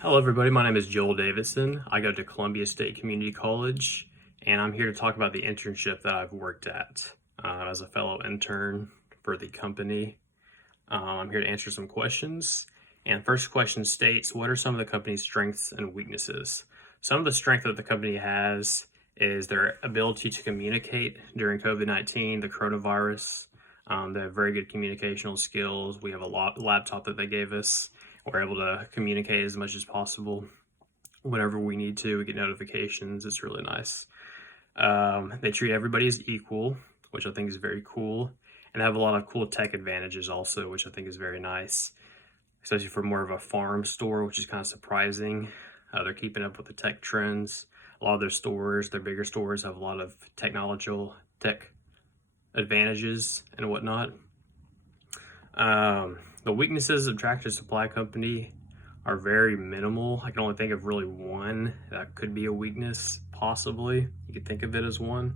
Hello, everybody. My name is Joel Davidson. I go to Columbia State Community College, and I'm here to talk about the internship that I've worked at as a fellow intern for the company. I'm here to answer some questions. And first question states, what are some of the company's strengths and weaknesses? Some of the strength that the company has is their ability to communicate during COVID-19, the coronavirus. They have very good communicational skills. We have a laptop that they gave us. We're able to communicate as much as possible whenever we need to. We get notifications. It's really nice. They treat everybody as equal, which I think is very cool. And they have a lot of cool tech advantages also, which I think is very nice, especially for more of a farm store, which is kind of surprising. They're keeping up with the tech trends. A lot of their stores, their bigger stores, have a lot of tech advantages and whatnot. The weaknesses of Tractor Supply Company are very minimal. I can only think of really one that could be a weakness, possibly. You could think of it as one.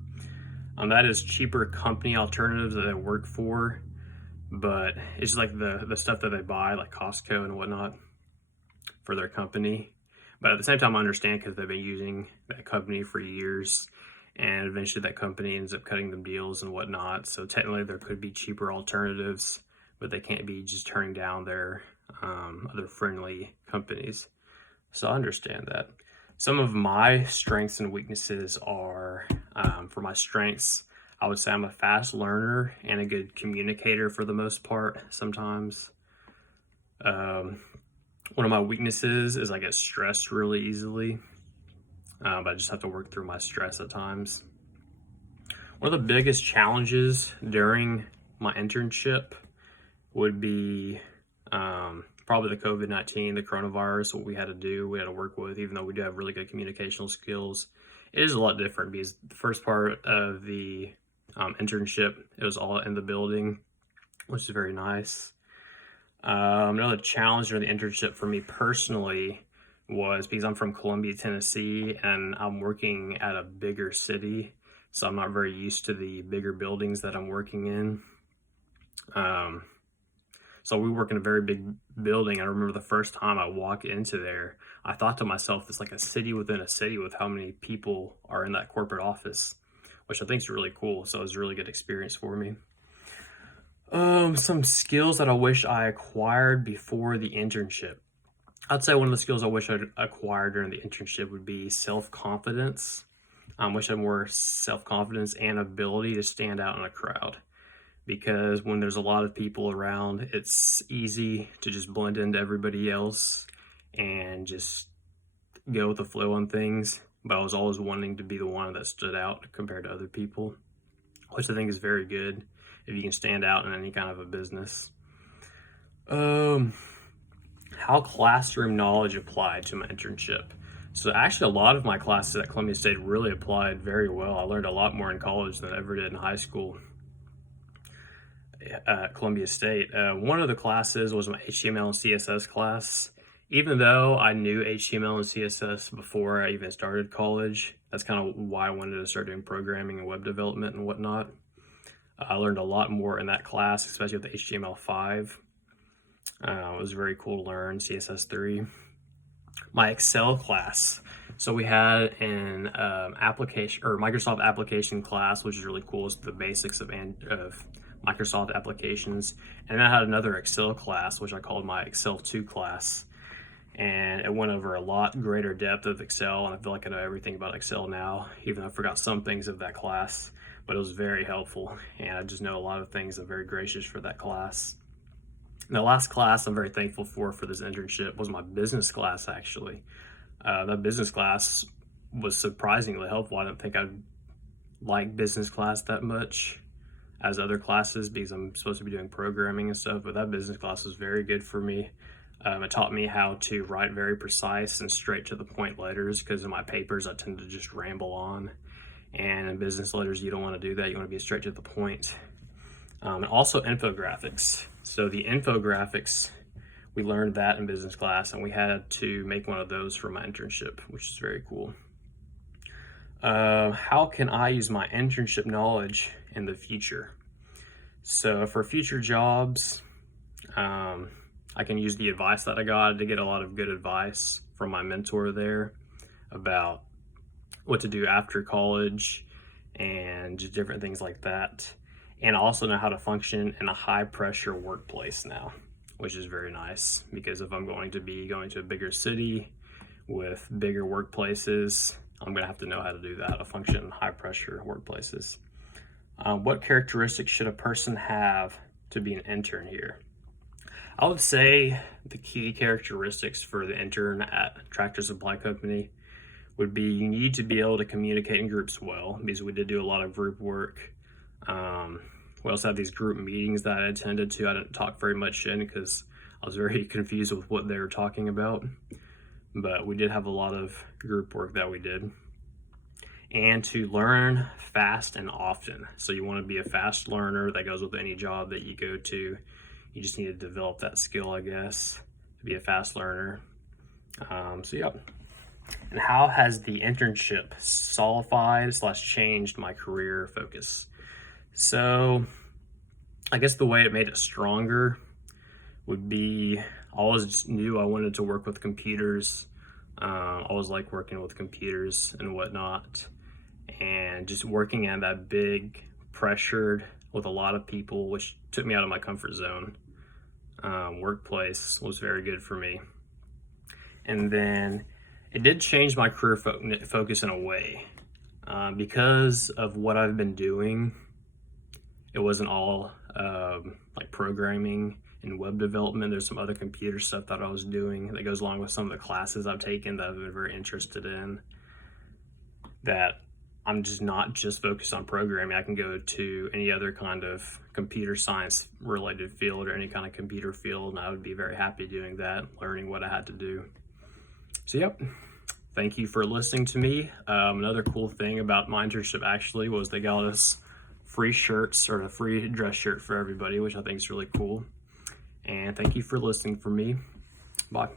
That is cheaper company alternatives that they work for, but it's like the stuff that they buy, like Costco and whatnot, for their company. But at the same time, I understand because they've been using that company for years, and eventually that company ends up cutting them deals and whatnot. So technically, there could be cheaper alternatives, but they can't be just turning down their other friendly companies. So I understand that. Some of my strengths and weaknesses are, for my strengths, I would say I'm a fast learner and a good communicator for the most part sometimes. One of my weaknesses is I get stressed really easily, but I just have to work through my stress at times. One of the biggest challenges during my internship would be probably the COVID-19, the coronavirus, what we had to work with, even though we do have really good communicational skills. It is a lot different because the first part of the internship, it was all in the building, which is very nice. Another challenge during the internship for me personally was because I'm from Columbia, Tennessee, and I'm working at a bigger city, so I'm not very used to the bigger buildings that I'm working in. So we work in a very big building. I remember the first time I walked into there, I thought to myself, it's like a city within a city with how many people are in that corporate office, which I think is really cool. So it was a really good experience for me. Some skills that I wish I acquired before the internship. I'd say one of the skills I wish I'd acquired during the internship would be self-confidence. I wish I had more self-confidence and ability to stand out in a crowd, because when there's a lot of people around, it's easy to just blend into everybody else and just go with the flow on things. But I was always wanting to be the one that stood out compared to other people, which I think is very good if you can stand out in any kind of a business. How classroom knowledge applied to my internship. So actually a lot of my classes at Columbia State really applied very well. I learned a lot more in college than I ever did in high school at Columbia State. One of the classes was my HTML and CSS class. Even though I knew HTML and CSS before I even started college, that's kind of why I wanted to start doing programming and web development and whatnot. I learned a lot more in that class, especially with the HTML5. It was very cool to learn CSS3. My Excel class. So we had an application or Microsoft application class, which is really cool. It's the basics of Microsoft applications. And I had another Excel class, which I called my Excel 2 class. And it went over a lot greater depth of Excel, and I feel like I know everything about Excel now, even though I forgot some things of that class, but it was very helpful, and I just know a lot of things. I'm very gracious for that class. And the last class I'm very thankful for this internship was my business class, actually. That business class was surprisingly helpful. I didn't think I'd like business class that much as other classes because I'm supposed to be doing programming and stuff, but that business class was very good for me. It taught me how to write very precise and straight to the point letters, because in my papers I tend to just ramble on, and in business letters you don't want to do that. You want to be straight to the point. And also infographics. So the infographics, we learned that in business class, and we had to make one of those for my internship, which is very cool. How can I use my internship knowledge in the future? So for future jobs, I can use the advice that I got to get a lot of good advice from my mentor there about what to do after college and just different things like that. And I also know how to function in a high pressure workplace now, which is very nice, because if I'm going to be going to a bigger city with bigger workplaces, I'm going to have to know how to do that, to function in high pressure workplaces. What characteristics should a person have to be an intern here? I would say the key characteristics for the intern at Tractor Supply Company would be you need to be able to communicate in groups well, because we did do a lot of group work. We also had these group meetings that I attended to. I didn't talk very much in because I was very confused with what they were talking about. But we did have a lot of group work that we did. And to learn fast and often. So you want to be a fast learner. That goes with any job that you go to. You just need to develop that skill, I guess, to be a fast learner. Yeah. And how has the internship solidified / changed my career focus? So I guess the way it made it stronger would be I always knew I wanted to work with computers. I always like working with computers and whatnot. And just working in that big, pressured, with a lot of people, which took me out of my comfort zone, workplace was very good for me. And then it did change my career focus in a way. Because of what I've been doing, it wasn't all like programming and web development. There's some other computer stuff that I was doing that goes along with some of the classes I've taken that I've been very interested in, that I'm just not just focused on programming. I can go to any other kind of computer science related field or any kind of computer field, and I would be very happy doing that, learning what I had to do. So yep, thank you for listening to me. Another cool thing about my internship actually was they got us free shirts, or a free dress shirt for everybody, which I think is really cool. And thank you for listening for me. Bye.